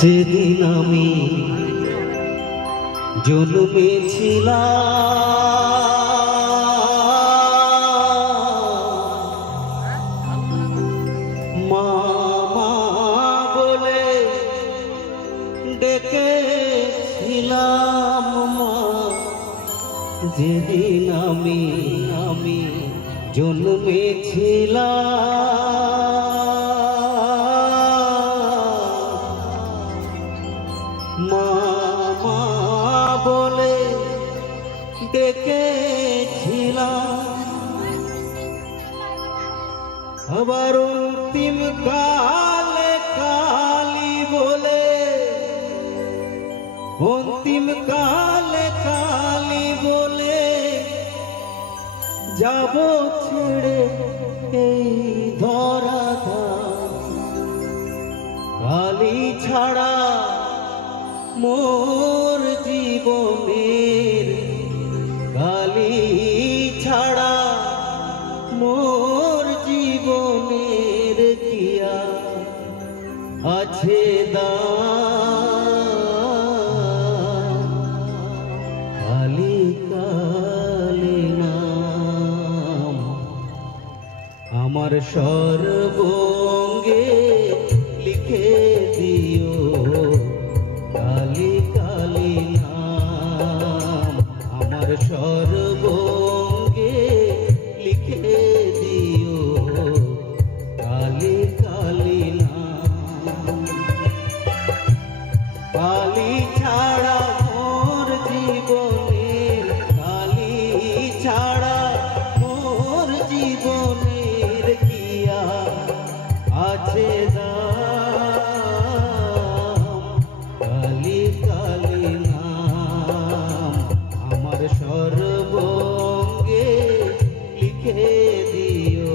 যেদিন আমি জন্মেছিলাম মামা বলে ডেকেছিলাম মা, যেদিন আমি জন্মেছিলাম মামা বলে ডেকেছিলাম। আবার অন্তিম কালে কালী বলে, অন্তিম কালে কালী বলে যাব ছেড়ে এই ধরাধাম। কালী ছাড়া মোর জীবনের, কালী ছাড়া মোর জীবনের কিয়া আছে দাম। কালী কালী নাম আমার সর্বঙ্গে লিখে দিও। কালী কালী নাম আমার সর্বঙ্গে লিখে দিও। কালী কালী নাম, কালী ছাড়া মোর জীবনের, কালী ছাড়া মোর জীবনের কিয়া আছে দাম। কালী কালী নাম আমার সর্বঙ্গে লিখে দিও।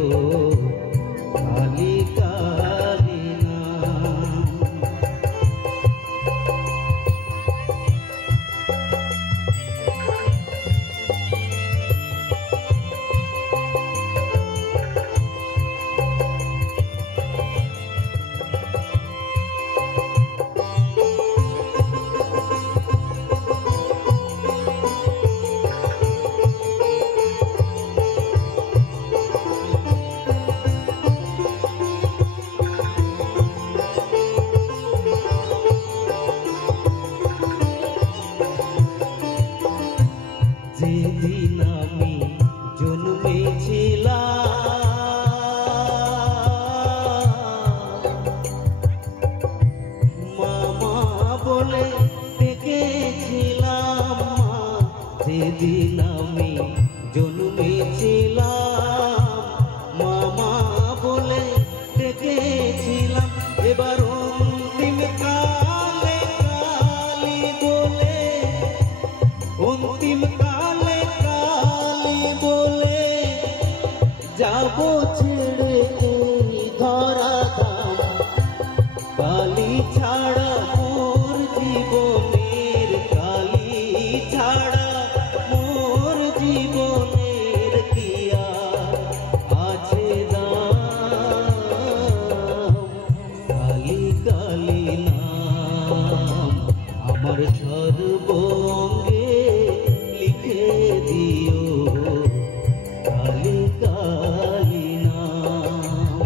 কালী কালী নাম। যেদিন আমি জন্মেছিলাম মামা বলে ডেকেছিলাম মা, যেদিন আমি জন্মেছিলাম মামা বলে ডেকেছিলাম। এবার অন্তিম কালে কালী বলে, অন্তিম কালে কালী বলে যাব ছেড়ে এই ধরাধাম। কালী ছাড়া মোর জীবনের, কালী ছাড়া মোর জীবনের কিয়া আছে দাম। কালী কালী নাম আমার সর্বঙ্গে লিখে দিও। কালী কালী নাম।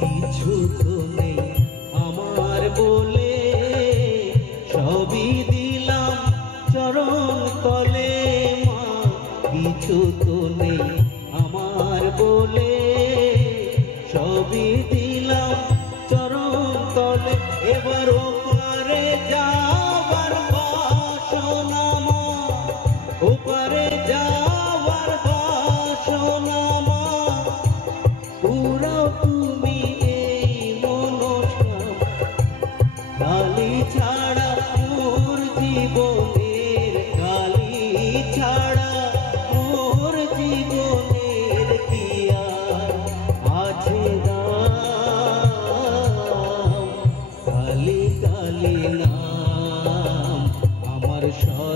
কিছু তো নেই আমার বলে, সবই দিলাম চরণ তলে মা। কিছু তো নেই আমার বলে, সবই দিলাম চরণ তলে। এবার ওপারে যাবার বাসনা মা, ওপারে যাবার বাসনা জীবনের কালি ছাড়া মোর জীবনের কি আর আছে দাম? কালি কালি নাম আমার সব